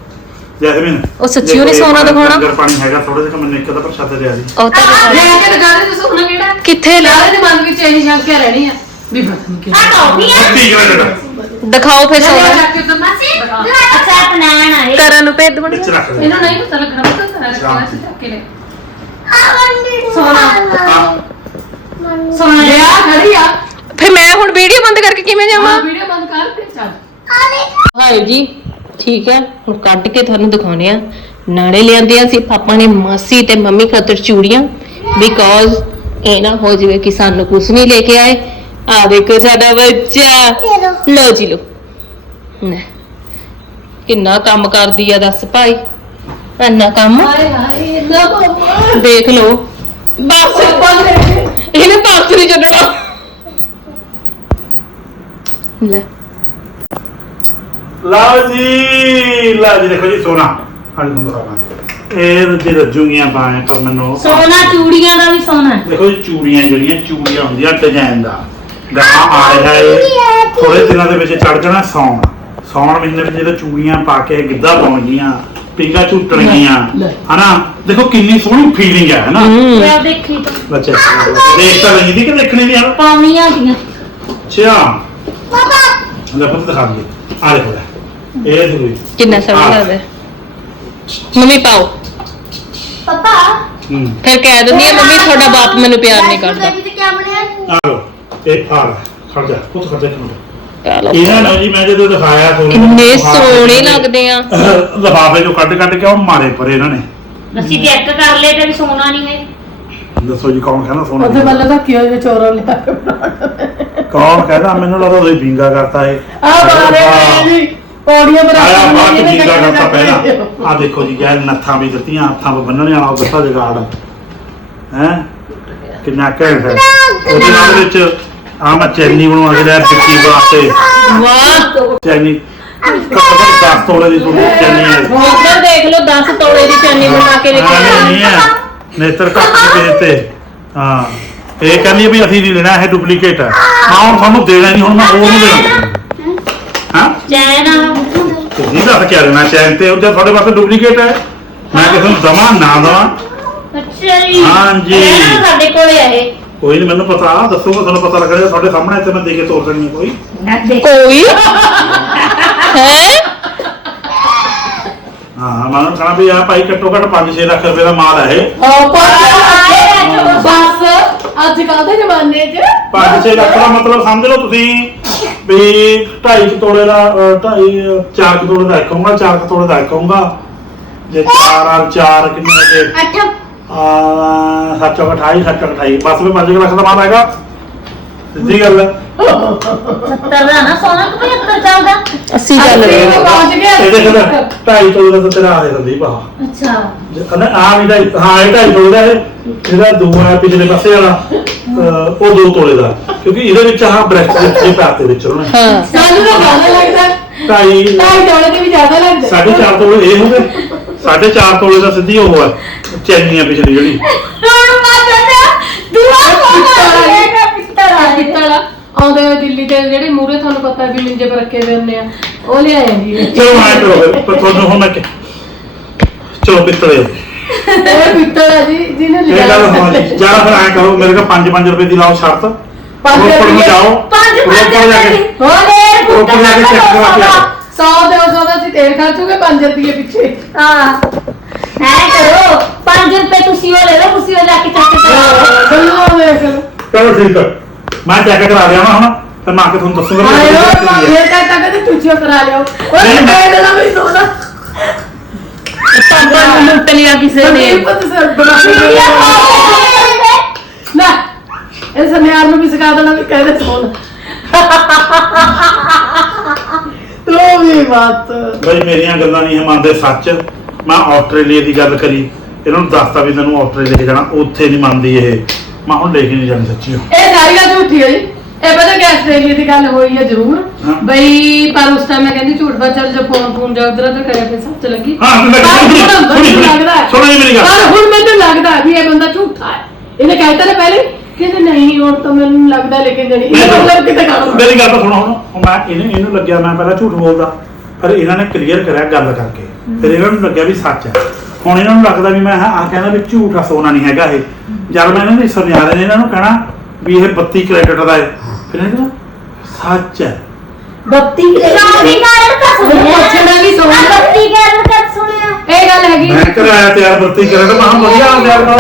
ਜੈਸਮੀਨ ਉਹ ਸੱਚੀ ਉਹਨੇ ਸੋਨਾ ਦਿਖਾਉਣਾ? ਲੰਗਰ ਪਾਣੀ ਹੈਗਾ ਥੋੜਾ ਜਿਹਾ ਮੈਨੂੰ ਇੱਕ ਦਾ ਪ੍ਰਸ਼ਾਦ ਦੇ ਆ ਜੀ। ਉਹ ਤਾਂ ਦਿਖਾ- ਲੈ ਕੇ ਤੇ ਸੋਹਣਾ ਕਿਹੜਾ? ਕਿੱਥੇ ਲਾ ਦੇ ਮਨ ਵਿੱਚ ਇਹੀ ਸ਼ੰਕਿਆ ਰਹਿਣੀ ਆ? ਵੀ ਪਤਾ ਨਹੀਂ ਆ ਟੌਫੀ ਆ। ਠੀਕ ਹੈ ਦਿਖਾਓ ਫਿਰ ਸੋਨਾ। ਅੱਛਾ ਆਪਣਾਣ ਆ ਇਹ ਕਰਨ ਨੂੰ ਭੇਦ ਬਣ ਵਿੱਚ ਰੱਖ ਦੇ। ਇਹਨੂੰ ਨਹੀਂ ਪਤਾ ਲੱਗਣਾ ਪਤਾ ਸਾਰਾ ਆ ਬੰਦੀ ਸੋਨਾ। ਸੋਨਾ ਲਿਆ ਖੜੀ ਆ। ਫਿਰ ਮੈਂ ਹੁਣ ਵੀਡੀਓ ਬੰਦ ਕਰਕੇ ਕਿਵੇਂ ਜਾਵਾਂ? ਹਾਂ ਵੀਡੀਓ ਬੰਦ ਕਰ ਤੇ ਚੱਲ। ਹੈ ਜੀ। ਠੀਕ ਹੈ ਹੁਣ ਕੱਢ ਕੇ ਤੁਹਾਨੂੰ ਦਿਖਾਉਣੇ ਆ ਨਾਲੇ ਲਿਆਂਦੀਆਂ ਸੀ ਪਾਪਾ ਨੇ ਮਾਸੀ ਤੇ ਮੰਮੀ ਖਾਤਰ ਚੂੜੀਆਂ। ਬਿਕੋਜ਼ ਇਹ ਨਾ ਹੋ ਜਾਵੇ ਕਿ ਸਾਨੂੰ ਕੁਝ ਨਹੀਂ ਲੈ ਕੇ ਆਏ। ਆ ਦੇਖੋ ਸਾਡਾ ਬੱਚਾ। ਲਓ ਜੀ ਲਓ। ਲੈ। ਕਿੰਨਾ ਕੰਮ ਕਰਦੀ ਆ ਦੱਸ ਭਾਈ। ਇੰਨਾ ਕੰਮ? ਹਾਏ ਹਾਏ ਨਾ ਬਾਬਾ ਦੇਖ ਲਓ। ਬਸ। ਇਹਨੇ ਪਾਸ ਨਹੀਂ ਛੱਡਣਾ ਲੈ। ਲਓ ਜੀ ਲਓ ਜੀ ਦੇਖੋ ਜੀ ਸੋਨਾ। ਹਾਂ ਤੁਹਾਨੂੰ ਦਿਖਾਵਾਂ ਇਹ ਰੱਜੇ ਰੱਜੂਗੀਆਂ ਪਾਏ ਪਰ ਮੈਨੂੰ ਸੋਨਾ ਚੂੜੀਆਂ ਦਾ ਵੀ ਸੋਨਾ ਹੈ। ਦੇਖੋ ਜੀ ਚੂੜੀਆਂ ਜਿਹੜੀਆਂ ਚੂੜੀਆਂ ਹੁੰਦੀਆਂ ਡਿਜ਼ਾਈਨ ਦਾ। ਗਾਹਾਂ ਆ ਰਿਹਾ ਹੈ ਥੋੜੇ ਦਿਨਾਂ ਦੇ ਵਿੱਚ ਚੜ ਜਾਣਾ ਸੌਣ। ਸੌਣ ਮਹੀਨੇ ਵਿੱਚ ਜਦੋਂ ਚੂੜੀਆਂ ਪਾ ਕੇ ਗਿੱਧਾ ਪਾਉਣਗੀਆਂ ਪਿੰਗਾ ਝੂਟਣਗੀਆਂ ਲੈ। ਹਨਾ? ਦੇਖੋ ਕਿੰਨੀ ਸੋਹਣੀ ਫੀਲਿੰਗ ਹੈ ਹਨਾ? ਤੇ ਆ ਦੇਖੀ ਤਾਂ। ਬੱਚੇ ਦੇਖ ਤਾਂ ਲਈ ਦੀ ਕਿ ਦੇਖਣੀ ਨਹੀਂ ਹਨਾ? ਪਾਉਣੀਆਂ ਦੀਆਂ ਅੱਛਾ। ਲੈ ਪੁੱਤ ਦਿਖਾ ਦਈਏ। ਆ ਦੇਖੋ ਲੈ। ਇਹ ਜੀ ਕਿੰਨਾ ਸੋਹਣਾ ਆਹ। ਲੱਗਦਾ? ਹੈ। ਮੰਮੀ ਪਾਓ। ਪਾਪਾ। ਹੂੰ। ਫਿਰ ਕਹਿ ਦਿੰਦੀ ਆ ਮੰਮੀ ਤੁਹਾਡਾ ਬਾਪ ਮੈਨੂੰ ਪਿਆਰ ਨਹੀਂ ਕਰਦਾ। ਤੇ ਕੀ ਬਣਿਆ ਆ। ਲਓ ਇਹ ਆ ਲੈ ਖੜ ਜਾ ਪੁੱਤ ਖੜ ਜਾ ਇੱਕ ਮਿੰਟ। ਇਹਨਾਂ ਨੂੰ ਜੀ ਮੈਂ ਜਦੋਂ ਦਿਖਾਇਆ ਤੁਹਾਨੂੰ ਕਿੰਨੇ ਸੋਹਣੇ ਲੱਗਦੇ ਆ। ਲਫਾਫੇ ਚੋਂ ਕੱਢ ਕੱਢ ਕੇ ਉਹ ਮਾਰੇ ਪਰੇ ਇਹਨਾਂ ਨੇ। ਅਸੀਂ ਚੈੱਕ ਕਰ ਲਏ ਤੇ ਵੀ ਸੋਨਾ ਨਹੀਂ ਹੈ। ਦੱਸੋ ਜੀ ਕੌਣ ਕਹਿੰਦਾ ਸੋਨਾ ਉਹਦੇ ਵੱਲ ਤਾਂ ਕਿਉਂ ਜੇ ਚੋਰਾਂ ਲਿਆ ਕੌਣ ਕਹਿੰਦਾ ਮੈਨੂੰ ਲੱਗਦਾ ਤੁਸੀਂ ਬਿੰਗਾ ਕਰਤਾ ਇਹ। ਆ ਬਾਰੇ ਜੀ। ਪੌੜੀਆਂ ਬਣਾ ਆਇਆ ਬਾਤ ਬਿੰਗਾ ਕਰਤਾ ਪਹਿਲਾਂ। ਆ ਦੇਖੋ ਜੀ ਯਾਰ ਨੱਥਾਂ ਵੀ ਦਿੱਤੀਆਂ ਹੱਥਾਂ 'ਤੇ ਬੰਨਣ ਵਾਲਾ ਉਹ ਜਗਾੜ। ਹੈ? ਕਿੰਨਾ ਘੈਂਟ ਹੈ। ਉਹਦੇ ਨਾਲ ਵਿੱਚ ਆ ਮੈਂ ਚੈਨੀ ਬਣਵਾ ਕੇ ਲਿਆ ਬਿੱਕੀ ਵਾਸਤੇ। ਵਾਹ। ਚੈਨੀ। ਘੱਟ 10 ਤੋਲੇ ਦੀ ਤੁਹਾਨੂੰ ਚੈਨੀ ਹੈ। ਉਧਰ ਦੇਖ ਲਓ 10 ਤੋਲੇ ਦੀ ਚੰਨੀ ਬਣਾ ਕੇ ਹਾਂ, ਰੱਖੀ ਨਹੀਂ ਹੈ। ਨੇਤਰ ਕੱਟ ਕੇ ਦਿੱਤੇ ਹਾਂ। ਇਹ ਕਹਿੰਦੀ ਵੀ ਅਸੀਂ ਨਹੀਂ ਲੈਣਾ ਇਹ ਡੁਪਲੀਕੇਟ ਹੈ। ਹਾਂ ਹੁਣ ਤੁਹਾਨੂੰ ਦੇਣਾ ਨਹੀਂ ਹੁਣ ਮੈਂ ਹੋਰ ਨੂੰ ਦੇਣਾ। ਹਾਂ ਚੈਨ ਆ। ਤੁਸੀਂ ਦੱਸ ਕਿਆ ਦੇਣਾ ਚੈਨ ਤੇ ਉਹ ਜੇ ਤੁਹਾਡੇ ਵਾਸਤੇ ਡੁਪਲੀਕੇਟ ਹੈ। ਮੈਂ ਕਿਸੇ ਨੂੰ ਦਵਾਂ ਨਾ ਦਵਾਂ? ਅੱਛਾ ਜੀ। ਹਾਂਜੀ। ਇਹ ਨਾ ਸਾਡੇ ਕੋਲੇ ਆ ਇਹ। ਕੋਈ ਨਹੀਂ ਮੈਨੂੰ ਪਤਾ ਦੱਸੋਗਾ ਤੁਹਾਨੂੰ ਪਤਾ ਲੱਗਣਾ ਤੁਹਾਡੇ ਸਾਹਮਣੇ ਇੱਥੇ ਮੈਂ ਦੇ ਕੇ ਤੋਰ ਦੇਣੀ ਹੈ ਕੋਈ। ਨਾ ਦੇਖ ਕੋਈ? ਹੈ। ਹਾਂ? ਮੈਂ ਉਹਨੂੰ ਕਹਣਾ ਵੀ ਆ ਭਾਈ ਘੱਟੋ ਘੱਟ 5-6 ਲੱਖ ਰੁਪਏ ਦਾ ਮਾਲ ਹੈ ਇਹ ਬਸ ਅੱਜ ਕੱਲ ਦੇ ਜ਼ਮਾਨੇ 'ਚ 5-6 ਲੱਖ ਦਾ ਮਤਲਬ ਸਮਝ ਲਓ ਤੁਸੀਂ। ਵੀ 2.5 ਤੋਲੇ ਦਾ 2.5 4 ਤੋਲੇ ਦਾ ਇੱਕ ਹੋਊਗਾ 4 ਤੋਲੇ ਦਾ ਇੱਕ ਹੋਊਗਾ ਜੇ 4 ਆ 4 ਕਿੰਨੇ ਹੋ ਗਏ ਅੱਠ। ਆ 7 28 7 28 ਬਸ ਵੀ 5 ਲੱਖ ਦਾ ਮਾਲ ਆਏਗਾ ਸਿੱਧੀ ਗੱਲ ਹੈ। 70 ਦਾ ਨਾ ਸੋਨਾ ਕਿ 75 ਚੱਲਦਾ? 80 ਚੱਲ ਅਸੀਂ ਰਿਹਾ। ਇਹਦੇ ਕੋਲ 2.5 ਤੋਲੇ ਦਾ ਤੇਰਾ ਆ ਰਿਹਾ ਸੰਦੀਪ ਆ ਅੱਛਾ। ਕਹਿੰਦਾ ਆ ਵੀ ਢਾਈ ਹਾਂ ਇਹ 2.5 ਤੋਲੇ ਦਾ ਇਹ। ਜਿਹੜਾ ਦੂਆ ਹੈ ਪਿਛਲੇ ਪਾਸੇ ਵਾਲਾ। ਅਹ, ਉਹ 2 ਤੋਲੇ ਦਾ ਕਿਉਂਕਿ ਇਹਦੇ ਵਿੱਚ ਆਹ ਬ੍ਰੈਸਟ ਦੇ ਪਾਤੇ ਵਿੱਚ ਉਹਨੇ ਹਾਂ। ਸਾਨੂੰ ਤਾਂ ਜ਼ਿਆਦਾ ਲੱਗਦਾ। ਢਾਈ ਢਾਈ ਡੋਲੇ ਦੀ ਵੀ ਜ਼ਿਆਦਾ ਲੱਗਦਾ। ਸਾਢੇ ਚਾਰ ਤੋਲੇ ਇਹ ਹੋ ਗਏ ਸਾਢੇ ਚਾਰ ਤੋਲੇ ਦਾ ਸਿੱਧੀ ਉਹ ਹੈ ਚੈਨੀਆਂ ਪਿਛਲੀ ਜਿਹੜੀ। ਹੁਣ ਮਾਤਾ ਦਾ ਦੁਆ ਕੋਣਾ ਪਿੱਤਲ ਆ ਪਿੱਤਲ ਆਉਂਦੇ ਹੋਏ ਦਿੱਲੀ ਤੇ ਜਿਹੜੇ ਮੂਰੇ ਤੁਹਾਨੂੰ ਪਤਾ ਵੀ ਮਿੰਜੇ ਪਰ ਰੱਖੇ ਹੋਏ ਹੁੰਦੇ ਆ ਉਹ ਲਿਆਏ ਜੀ। ਚਲੋ ਕਰੋ ਫਿਰ, ਪਰ ਤੁਹਾਨੂੰ ਹੁਣ ਮੈਂ ਕਿ- ਚਲੋ ਪਿੱਤਲੇ ਇਹ ਪਿੱਤਲ ਆ ਜੀ ਜਿਹਨੇ ਇਹ ਲਿਆ ਗੱਲ ਹਾਂ ਜੀ ਜਾਂ ਫਿਰ ਐਂ ਕਰੋ ਮੇਰੇ ਕੋਲ 5-5 ਰੁਪਏ ਦੀ ਲਾਓ ਸ਼ਰਤ ਪੰਜ ਰੋਪੜ ਨੂੰ ਰੁਪਏ। ਜਾਓ ਪੰਜ ਰੋਪੜ ਜਾ ਕੇ ਹੋਰ ਰੋਪੜ ਜਾ ਕੇ ਚੈੱਕ ਕਰਵਾ ਕੇ ਆਓ 100 ਦੇ 100 ਦਾ ਅਸੀਂ ਤੇਲ ਖਰਚੂਗੇ 5 ਰੁਪਏ ਪਿੱਛੇ ਹਾਂ ਐ ਕਰੋ 5 ਰੁਪਏ ਤੁਸੀਂ ਉਹ ਲੈ ਲਓ ਤੁਸੀਂ ਉਹ ਜਾ ਕੇ ਚੱਕ ਕੇ ਕਰੋ ਗੱਲਾਂ ਦੇਖ ਲਓ ਚਲੋ ਠੀਕ ਹੈ ਮੈਂ ਚੈੱਕ ਕਰਾ ਲਿਆ ਹੁਣ ਫਿਰ ਮੈਂ ਆ ਕੇ ਤੁਹਾਨੂੰ ਦੱਸੂਗਾ ਵੀ ਆਇਓ ਕਿਹੜੀ ਚੀਜ਼ ਹੈ। ਫੇਰ ਕਾ ਤੱਕ ਤੇ ਚੂਚੀਓ ਕਰਾ ਲਿਓ ਉਹ ਨਹੀਂ, ਮੈਂ- ਮੈਂ ਨਾ ਵੀ ਸੋਨਾ ਪਾਪਾ ਨੂੰ ਲੁੱਟ ਲਿਆ ਕਿਸੇ ਨੇ ਸੰਦੀਪ ਤੇ ਸਰ ਬਣਾ ਨਾ ਇਹ ਸਮਿਆਰ ਨੂੰ ਵੀ ਸਿਖਾ ਦੇਣਾ ਵੀ ਕਹਿੰਦੇ ਸੋਨਾ ਤੋ ਵੀ ਬਾਤ ਬਈ ਮੇਰੀਆਂ ਗੱਲਾਂ ਨਹੀਂ ਇਹ ਮੰਨਦੇ ਸੱਚ ਮੈਂ ਆਸਟ੍ਰੇਲੀਆ ਦੀ ਗੱਲ ਕਰੀ ਇਹਨਾਂ ਨੂੰ ਦੱਸਤਾ ਵੀ ਆਸਟ੍ਰੇਲੀਆ ਜਾਣਾ ਉੱਥੇ ਨਹੀਂ ਮੰਨਦੀ ਇਹ ਮੈਂ ਹੁਣ ਲੈ ਕੇ ਨਹੀਂ ਜਾਣੀ ਸੱਚੀ। ਇਹ ਸਾਰੀ ਗੱਲ ਝੂਠੀ ਹੈ ਜੀ ਇਹ ਪਤਾ ਕਿ ਆਸਟ੍ਰੇਲੀਆ ਦੀ ਗੱਲ ਹੋਈ ਹੈ ਜ਼ਰੂਰ? ਹਾਂ। ਬਈ ਪਰ ਉਸ ਟਾਈਮ ਮੈਂ ਕਹਿੰਦੀ ਝੂਠ ਬਾ ਚੱਲ ਜੇ ਫੋਨ ਫੋਨ ਜਾ ਉਧਰ ਕਰਿਆ ਲੱਗੀ। ਹਾਂ ਮੈਂ ਪਰ ਹੁਣ ਸੁਣੀ ਮੈਨੂੰ ਲੱਗਦਾ ਹੈ। ਸੁਣੀ ਮੇਰੀ ਗੱਲ। ਪਰ ਹੁਣ ਮੈਨੂੰ ਲੱਗਦਾ ਵੀ ਇਹ ਬੰਦਾ ਝੂਠਾ ਹੈ। ਇਹਨੇ ਕਹਿਤਾ ਨਾ ਪਹਿਲੇ ਕਿ ਨਹੀਂ ਹੁਣ ਤਾਂ ਮੈਨੂੰ ਲੱਗਦਾ ਲੈ ਕੇ ਜਾਣੀ ਇਹ ਮਤਲਬ ਕਿਤੇ ਕੰਮ ਮੇਰੀ ਗੱਲ ਤਾਂ ਸੁਣੋ ਹੁਣ। ਹੁਣ ਮੈਂ ਇਹਨੂੰ ਇਹਨੂੰ ਲੱਗਿਆ ਮੈਂ ਪਹਿਲਾਂ ਝੂਠ ਬੋਲਦਾ। ਪਰ ਇਹਨਾਂ ਨੇ ਕਲੀਅਰ ਕਰਿਆ ਗੱਲ ਕਰਕੇ। ਫਿਰ ਇਹਨਾਂ ਨੂੰ ਲੱਗਿਆ ਵੀ ਸੱਚ ਹੈ। ਹੁਣ ਇਹਨਾਂ ਨੂੰ ਲੱਗਦਾ ਵੀ ਮੈਂ ਆ ਕਹਿੰਦਾ ਵੀ ਝੂਠਾ ਸੋਨਾ ਨਹੀਂ ਹੈਗਾ ਇਹ। ਜਦ ਮੈਂ ਇਹਨਾਂ ਦੇ ਸੁਨਿਆਰੇ ਨੇ ਇਹਨਾਂ ਨੂੰ ਕਹਿਣਾ ਵੀ ਇਹ 32 ਕ੍ਰੈਡਿਟ ਦਾ ਹੈ ਫਿਰ ਇਹਨਾਂ ਨੇ? ਕਹਿਣਾ ਸੱਚ ਹੈ। ਬੱਤੀ ਸ਼ਾਦੀ ਕਾਰਨ ਤਾਂ ਉਹਨੂੰ ਸੁਣਿਆ। ਪੁੱਛਣਾ ਵੀ ਸੋਹਣਾ ਆਹ ਬੱਤੀ ਕਾਰਨ ਤਾਂ ਸੁਣਿਆ। ਇਹ ਗੱਲ ਹੈਗੀ। ਮੈਂ ਕਰਾਇਆ ਤਿਆਰ 32 ਕ੍ਰੈਡਿਟ ਮੈਂ ਕਿਹਾ ਵਧੀਆ ਆ ਤਿਆਰ ਕਰੋ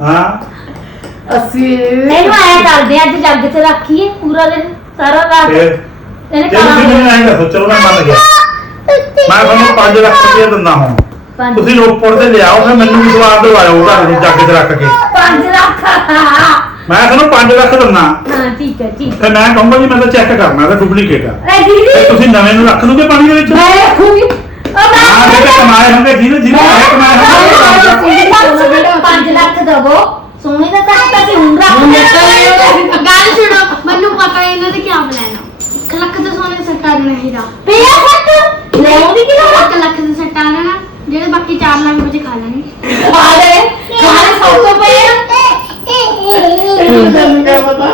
ਹਾਂ। ਅਸੀਂ ਇਹਨੂੰ ਐ ਕਰਦੇ ਆ, ਅੱਜ ਜੱਗ 'ਚ ਰੱਖੀਏ ਪੂਰਾ ਦਿਨ ਸਾਰਾ ਰਾਤ। ਫਿਰ? ਇਹਨੇ ਜੇ ਤੁਸੀਂ ਮੈਨੂੰ ਕਾਲਾ ਐਂ ਦੱਸੋ ਚਲੋ ਮੈਂ ਮੰਨ ਗਿਆ। ਮੈਂ ਤੁਹਾਨੂੰ 5 ਲੱਖ ਰੁਪਏ ਦਿੰਦਾ ਹਾਂ ਪੰਜ। ਤੁਸੀਂ ਰੋਪੜ ਤੇ ਲਿਆਓ ਫਿਰ ਮੈਨੂੰ ਵੀ ਸਵਾਦ ਦਿਵਾਇਓ ਘਰ ਨੂੰ ਜੱਗ 'ਚ ਰੱਖ ਕੇ। ਪੰਜ ਲੱਖ। ਮੈਂ ਤੁਹਾਨੂੰ 5 ਲੱਖ ਦਿੰਦਾ ਹਾਂ ਠੀਕ ਹੈ ਠੀਕ ਤੇ ਮੈਂ ਕਹੂੰਗਾ ਜੀ ਮੈਂ ਤਾਂ ਚੈੱਕ ਕਰਨਾ ਇਹਦਾ ਡੁਪਲੀਕੇਟ ਆ। ਹੈ ਦੀਦੀ। ਤੇ ਤੁਸੀਂ ਨਵੇਂ ਨੂੰ ਰੱਖ ਦੂਗੇ ਪਾਣੀ ਦੇ ਵਿੱਚ? ਮੈਂ ਰੱਖੂਗੀ। ਉਹ ਹਾਂ ਮੈਂ ਜਿਹੜੇ ਕਮਾਏ ਹੋਣਗੇ ਜਿਹਨੇ ਜਿਹਨੇ ਪੈਸੇ ਕਮਾਏ ਹੋਣਗੇ ਪੰਜ ਲੱਖ ਦਵੋ। ਸੋਨੇ ਦਾ ਤਾਂ ਅਸੀਂ ਹੁਣ ਰੱਖ ਨਹੀਂ। ਗੱਲ ਸੁਣੋ ਮੈਨੂੰ ਪਤਾ ਇਹਨਾਂ ਦੇ ਕੀ ਪਲਾਨ ਆ? 1 ਲੱਖ ਦਾ ਸੋਨੇ ਸੱਟਾ ਦੇਣਾ ਹੀਰਾ ਪਿਆ ਸੱਤ? ਲੈ ਉਹਦੀ ਕੀ ਲੋੜ 1 ਲੱਖ ਦਾ ਸੱਟਾ ਲੈਣਾ ਜਿਹੜੇ ਬਾਕੀ 4 ਲੱਖ ਵਜੇ ਖਾ ਲੈਣੇ ਖਾ ਲੈ। ਖਾ ਲੈ ਸੌ ਤੋਂ ਕਿਆ ਪਤਾ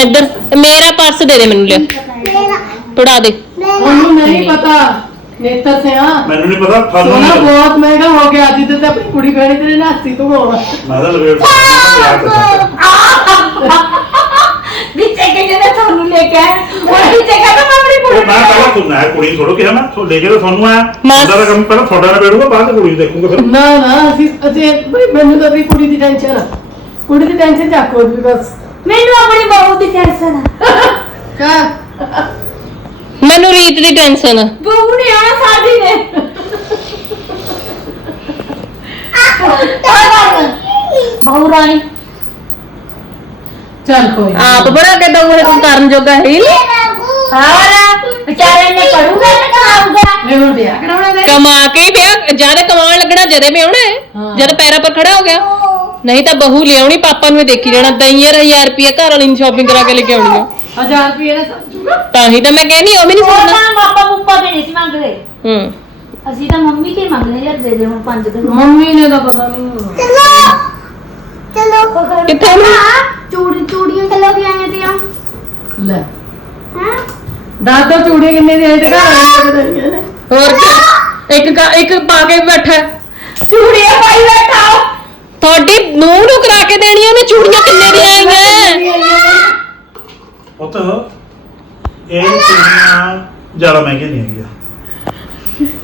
ਇੱਧਰ ਮੇਰਾ ਪਰਸ ਦੇ ਦੇ ਮੈਨੂੰ ਲਿਆ। ਪੜਾ ਦੇ। ਉਹਨੂੰ ਨਹੀਂ ਪਤਾ ਨੇਤਰ ਸਿਆ। ਮੈਨੂੰ ਨਹੀਂ ਪਤਾ ਤੁਹਾਨੂੰ ਸੋਨਾ ਬਹੁਤ ਮਹਿੰਗਾ ਹੋ ਗਿਆ ਅੱਜ ਤੇ ਆਪਣੀ ਕੁੜੀ ਬੈਣੀ ਤੇਰੇ ਨਾਸਤੀ ਤੋਂ ਹੋਣਾ ਮੈਂ ਤਾਂ ਲਵੇਟ ਸਕਦਾ ਵਿੱਚੇ ਕੇ ਜਿਹਨੇ ਤੁਹਾਨੂੰ ਲੈ ਕੇ ਆਏ ਉਹ ਮੈਂ ਆਪਣੀ ਉਹ ਕੁੜੀ ਮੈਂ ਪਹਿਲਾਂ ਸੁਣਨਾ ਹੈ ਕੁੜੀ ਥੋੜੋ ਕਿਹਾ ਮੈਂ ਥੋ- ਲੈ ਕੇ ਤਾਂ ਤੁਹਾਨੂੰ ਆਇਆ। ਮਾਸ- ਉਹਦਾ ਤਾਂ ਕੰਮ ਪਹਿਲਾਂ ਤੁਹਾਡਾ ਨਿਬੇੜੂਗਾ ਬਾਅਦ ਚ ਕੁੜੀ ਨੂੰ ਦੇਖੂਗਾ ਫਿਰ। ਨਾ ਨਾ ਅਸੀਂ ਅਜੇ ਬਈ ਮੈਨੂੰ ਤਾਂ ਆਪਣੀ ਕੁੜੀ ਦੀ ਟੈਨਸ਼ਨ ਆ। ਕੁੜੀ ਦੀ ਟੈਨਸ਼ਨ ਚੱਕੋ ਵੀ ਬਸ। ਮੈਨੂੰ ਆਪਣੀ ਬਹੂ ਦੀ ਟੈਨਸ਼ਨ ਆ। ਕਾ? ਮੈਨੂੰ ਰੀਤ ਦੀ ਟੈਨਸ਼ਨ ਆ। ਬਹੂ ਨੇ ਆਣਾ ਸਾਡੀ ਨੇ। ਬਹੂ ਰਾਣੀ। ਚੱਲ ਕੋਈ ਨੀ। ਆਪ ਬਣਾ ਕੇ ਦਊਂਗੇ ਕੋਈ ਕਰਨ ਜੋਗਾ ਹੈ ਹੀ। ਨਹੀਂ ਹੋਰ ਵਿਚਾਰੇ ਨੇ ਕਰੂਗਾ ਤੇ ਖਾਊਗਾ ਮੈਂ ਹੁਣ ਵਿਆਹ ਕਰਾਉਣਾ ਦੇ ਕਮਾ ਕੇ ਵਿਆਹ ਜ਼ਿਆਦਾ ਕਮਾਉਣ ਲੱਗਣਾ ਜਦੇ ਹੈ। ਹਾਂ। ਜਦ ਪੈਰਾਂ ਪਰ ਖੜਾ ਹੋ ਗਿਆ। ਨਹੀਂ ਤਾਂ ਬਹੂ ਲਿਆਉਣੀ ਪਾਪਾ ਨੂੰ ਹੀ ਦੇਖੀ ਜਾਣਾ ਦਈਆਂ ਹਜ਼ਾਰ ਰੁਪਏ ਘਰ ਵਾਲੀ ਨੂੰ ਸ਼ਾਪਿੰਗ ਕਰਾ ਕੇ ਲੈ ਕੇ ਆਉਣੀ ਆ 1000 ਰੁਪਏ ਨੇ ਸਮਝੂਗਾ ਤਾਂ ਹੀ ਤਾਂ ਮੈਂ ਕਹਿੰਦੀ ਉਹ ਵੀ ਨਹੀਂ ਉਹ ਸੁਣਨਾ ਤਾਂ ਪਾਪਾ ਪੁੱਪਾ ਦੇ ਨਹੀਂ ਸੀ ਮੰਗਦੇ ਹੂੰ ਅਸੀਂ ਤਾਂ ਮੰਮੀ ਕੇ ਮੰਗਦੇ ਯਾਰ ਦੇ ਦੇ ਹੁਣ ਪੰਜ ਦਿਨ ਮੰਮੀ ਨੇ ਤਾਂ ਪਤਾ ਨਹੀਂ ਕਿੱਥੇ ਨੂੰ ਚੂੜੀ ਚੂੜੀਆਂ ਕਿਲੋ ਦੀਆਂ ਆਈਆਂ ਤੀਆਂ ਲੈ ਹਾਂ ਦਾਦਾ ਚੂੜੀਆਂ ਕਿੰਨੇ ਦੀ ਆਈ ਤੇ ਘਰ ਵਾਲੇ ਨੇ ਦਈਆਂ ਨੇ ਹੋਰ ਕੀ ਇੱਕ ਕਾ- ਇੱਕ ਪਾ ਕੇ ਬੈਠਾ ਹੈ। ਚੂੜੀਆਂ ਪਾਈ ਬੈਠਾ ਤੁਹਾਡੀ ਨੂੰਹ ਨੂੰ ਕਰਾ ਕੇ ਦੇਣੀਆਂ ਨੇ ਚੂੜੀਆਂ ਕਿੰਨੇ ਦੀਆਂ ਆਈਆਂ? ਪੁੱਤ ਇਹ ਕੁੜੀਆਂ ਜ਼ਿਆਦਾ ਮਹਿੰਗੀਆਂ ਨਹੀਂ ਹੈਗੀਆਂ।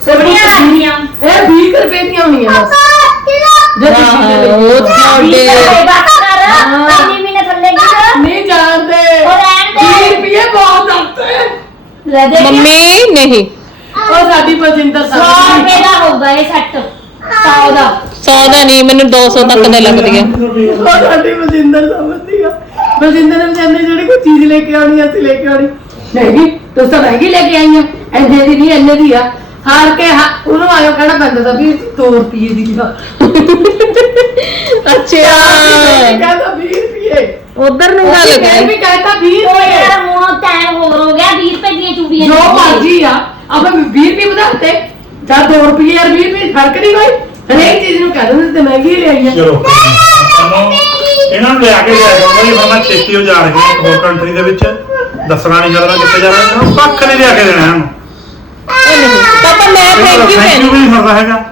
ਸੋਹਣੀਆਂ ਲੱਗਦੀਆਂ ਇਹ 20 ਰੁਪਏ ਦੀਆਂ ਹੋਣੀਆਂ ਬਸ। ਜੇ ਤੁਸੀਂ ਦੇ ਹਾਂ, ਉਹ ਦੇ ਤੁਹਾਡੇ ਬਸ ਕਰ ਹਾਂ। ਪੰਨੀ ਮਹੀਨੇ ਥੱਲੇ ਕੀ ਨਹੀਂ ਜਾਣਦੇ। ਉਹ ਰਹਿਣ ਦੇ। 20 ਰੁਪਏ ਬਹੁਤ ਆਉਂਦੇ ਲੈ ਦੇ ਮੰਮੀ ਨਹੀਂ। ਉਹ ਸਾਡੀ ਬਜਿੰਦਰ 100 ਸਾਹਿਬ ਰੁਪਏ ਦਾ ਹੋਊਗਾ ਇਹ ਸੈੱਟ। 100 ਦਾ 100 ਦਾ ਨਹੀਂ ਮੈਨੂੰ 200 ਤੱਕ ਦੇ ਲੱਗਦੀਆਂ। ਉਹ ਸਾਡੀ ਬਜਿੰਦਰ ਸਮਝਦੀ ਆ। ਬਜਿੰਦਰ ਨੇ ਕਹਿੰਦੇ ਜਿਹੜੀ ਕੋਈ ਚੀਜ਼ ਲੈ ਕੇ ਆਉਣੀ ਅਸੀਂ ਲੈ ਕੇ ਆਉਣੀ। ਨਹੀਂ ਤੁਸੀਂ ਤਾਂ ਮਹਿੰਗੀ ਲੈ ਕੇ ਆਈਆਂ। ਐਨੇ ਦੀ ਨਹੀਂ ਐਨੇ ਦੀ ਆ। ਹਾਰ ਕੇ ਹਾ- ਉਹਨੂੰ ਆਇਓ ਕਹਿਣਾ ਪੈਂਦਾ ਤਾਂ ਵੀ 2 ਰੁਪਏ ਦੀ ਆ। ਅੱਛਾ। ਕਹਿੰਦਾ 20 ਰੁਪਏ ਉਧਰ ਨੂੰ ਗੱਲ ਗਈ ਵੀ ਕਹਿੰਦਾ 20 ਉਹ ਰੁਪਏ ਯਾਰ ਹੁਣ ਟਾਈਮ ਹੋਰ ਹੋ ਗਿਆ 20 ਰੁਪਏ ਦੀਆਂ ਚੂੜੀਆਂ ਜੋ। ਮਰਜ਼ੀ ਆ। ਆਪਾਂ 20 ਰੁਪਏ ਵਧਾਤੇ ਜਾਂ 2 ਰੁਪਏ ਯਾਰ 20 ਰੁਪਏ ਫ਼ਰਕ ਨਹੀਂ ਕੋਈ। ਹਰੇਕ ਚੀਜ਼ ਨੂੰ ਕਹਿ ਦਿੰਦੇ ਤੇ ਮਹਿੰਗੀ ਲੈ ਆਈਆਂ ਚਲੋ। ਸਾਨੂੰ ਇਹਨਾਂ ਨੂੰ ਲਿਆ ਕੇ ਜੀ ਫਿਰ ਮੈਂ ਛੇਤੀ ਹੋ ਜਾਣਗੇ ਇੱਕ ਹੋਰ ਕੰਟਰੀ ਦੇ ਵਿੱਚ। ਦੱਸਣਾ ਨਹੀਂ ਚੱਲਣਾ ਕਿੱਥੇ ਜਾਣਾ ਇਹਨਾਂ ਨੂੰ। ਕੱਖ ਨਹੀਂ ਲਿਆ ਕੇ ਦੇਣਾ ਇਹਨਾਂ ਨੂੰ। ਉਹ ਨਹੀਂ ਪਾਪਾ ਮੈਂ ਥੈਂਕ ਯੂ ਥੈਂਕ ਕਹਿਣੀ ਯੂ ਵੀ ਨਹੀਂ ਕਰਦਾ ਹੈਗਾ।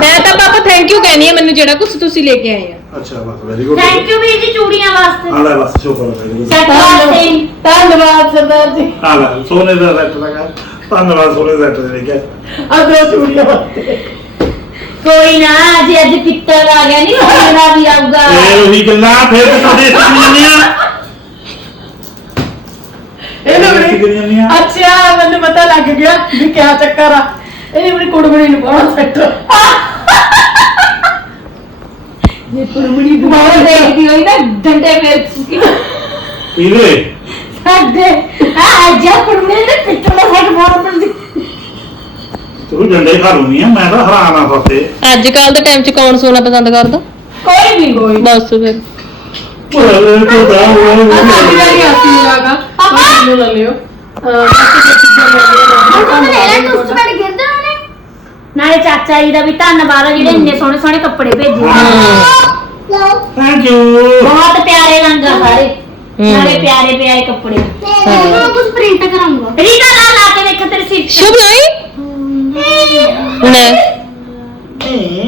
ਮੈਂ ਤਾਂ ਪਾਪਾ ਥੈਂਕ ਯੂ ਕਹਿਣੀ ਹੈ ਮੈਨੂੰ ਜਿਹੜਾ ਕੁਝ ਤੁਸੀਂ ਲੈ ਕੇ ਆਏ ਆ। ਅੱਛਾ ਬਸ ਵੈਰੀ ਗੁੱਡ ਥੈਂਕ ਯੂ ਵੀਰ ਜੀ ਚੂੜੀਆਂ ਵਾਸਤੇ। ਆ ਲੈ ਬਸ ਸ਼ੁਕਰ ਹੈ ਵੈਰੀ ਗੁੱਡ ਸੈੱਟ ਵਾਸਤੇ। ਧੰਨਵਾਦ ਸਰਦਾਰ ਜੀ। ਆ ਲੈ ਸੋਨੇ ਦਾ ਸੈੱਟ ਕਰ ਧੰਨਵਾਦ ਸੋਨੇ ਦਾ ਸੈੱਟ ਦੇ ਕੇ ਆ ਦੋ ਚੂੜੀਆਂ ਵਾਸਤੇ। ਕੋਈ ਨਾ ਜੇ ਅੱਜ ਪਿੱਤਲ ਆ ਗਿਆ ਨਹੀਂ ਸੋਨਾ ਵੀ ਆਊਗਾ। ਫੇਰ ਉਹੀ ਗੱਲਾਂ ਫੇਰ ਤੇ ਤੁਹਾਡੇ ਸਮਝ ਜਾਂਦੀਆਂ ਇਹਨੂੰ ਕਿੱਥੇ ਅੱਛਾ ਮੈਨੂੰ ਪਤਾ ਲੱਗ ਗਿਆ ਵੀ ਕਿਆ ਚੱਕਰ ਆ। ਇਹਨੇ ਬੜੀ ਕੁੜਮਣੀ ਨੂੰ ਪਾਉਣਾ ਸੈੱਟ। ਇਹ ਕੁੜਮਣੀ ਨੂੰ ਬਹੁਤ ਦੇਖਦੀ ਹੋਈ ਨਾ ਡੰਡੇ ਫੇਰ ਇਹਦੇ ਸਾਡੇ ਆ ਅੱਜ ਕੁੜਮੇ ਦੇ ਪਿੱਤਲ ਦਾ ਸੈੱਟ ਬਹੁਤ ਤੂੰ ਡੰਡੇ ਖਾ ਲੂੰਗੀ ਆ ਮੈਂ ਤਾਂ ਹੈਰਾਨ ਆ ਫੱਤੇ ਅੱਜ ਕੱਲ ਦੇ ਟਾਈਮ 'ਚ ਕੌਣ ਸੋਨਾ ਪਸੰਦ ਕਰਦਾ? ਕੋਈ ਵੀ ਕੋਈ ਬਸ ਫਿਰ। ਆਸੀ ਪਾਪਾ? ਲੈ ਲਿਓ। ਅਹ ਲਿਓ। ਹੁਣ ਗਿਰਦੇ ਉਹਨੇ ਨਾਲੇ ਚਾਚਾ ਜੀ ਦਾ ਵੀ ਧੰਨਵਾਦ ਆ ਜਿਹੜੇ ਇੰਨੇ ਸੋਹਣੇ ਸੋਹਣੇ ਕੱਪੜੇ ਭੇਜੇ। ਥੈਂਕ ਯੂ ਬਹੁਤ ਪਿਆਰੇ ਲੰਗਾ ਸਾਰੇ। ਹਮ। ਨਾਲੇ ਪਿਆਰੇ ਪਿਆਰੇ ਕੱਪੜੇ। ਮੈਂ ਕੁਝ ਪ੍ਰਿੰਟ ਕਰਾਂਗਾ। ਰੀਤਾ ਨਾਲ ਲਾ ਕੇ ਦੇਖ ਤੇਰੀ ਸੀਟ ਸ਼ੁਭ ਨਹੀਂ ਲੈ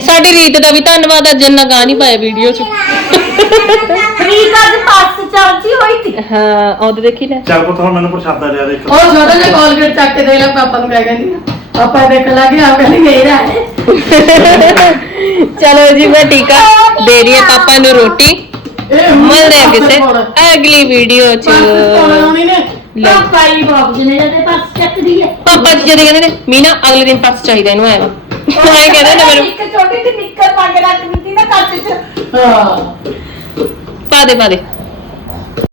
ਸਾਡੀ ਰੀਤ ਦਾ ਵੀ ਧੰਨਵਾਦ ਅੱਜ ਇੰਨਾ ਗਾ ਨਹੀਂ ਪਾਇਆ ਵੀਡੀਓ 'ਚ। ਰੀਤਾ ਦੇ ਪਾਸ ਚੱਲਦੀ ਹੋਈ ਸੀ। ਹਾਂ ਉਹਦੇ ਦੇਖੀ ਲੈ। ਚੱਲ ਪੁੱਤ ਹੁਣ ਮੈਨੂੰ ਪ੍ਰਸ਼ਾਦਾ ਲਿਆ ਦੇ ਇੱਕ। ਉਹ ਛੋਟਾ ਜਿਹਾ ਕੋਲਗੇਟ ਚੱਕ ਕੇ ਦੇ ਲੈ ਪਾਪਾ ਨੂੰ ਕਹਿ ਕਹਿੰਦੀ ਆ। ਪਾਪਾ ਦੇਖ ਲੱਗੇ ਆ ਕਹਿੰਦੀ ਮੇਰਾ ਹੈ ਚਲੋ ਜੀ ਮੈਂ ਆ। ਦੇ ਰਹੀ ਹੈ ਪਾਪਾ ਨੂੰ ਰੋਟੀ। ਮਿਲਦੇ ਆ ਕਿਸੇ। ਅਗਲੀ ਵੀਡੀਓ 'ਚ। ਪਾਸ ਨੇ। ਲੈ। ਪਾਪਾ ਹੀ ਬਾਪ ਜੀ ਨੇ ਜਦੇ ਪਾਸ ਚੱਕਦੀ ਹੈ। ਪਾਪਾ ਜੀ ਜਦੇ ਕਹਿੰਦੇ ਨੇ ਮੀਨਾ ਅਗਲੇ ਦਿਨ ਪਰਸ ਚਾਹੀਦਾ ਇਹਨੂੰ ਆਇਆ ਵਾ ਮੈਂ ਕਹਿੰਦੇ ਨੇ ਮੈਨੂੰ ਇੱਕ ਛੋਟੀ ਜਿਹੀ ਨਿੱਕਰ ਪਾ ਕੇ ਰੱਖ ਦਿੱਤੀ ਨਾ ਕੱਚ ਚ। ਹਾਂ। ਪਾ ਦੇ ਪਾ ਦੇ।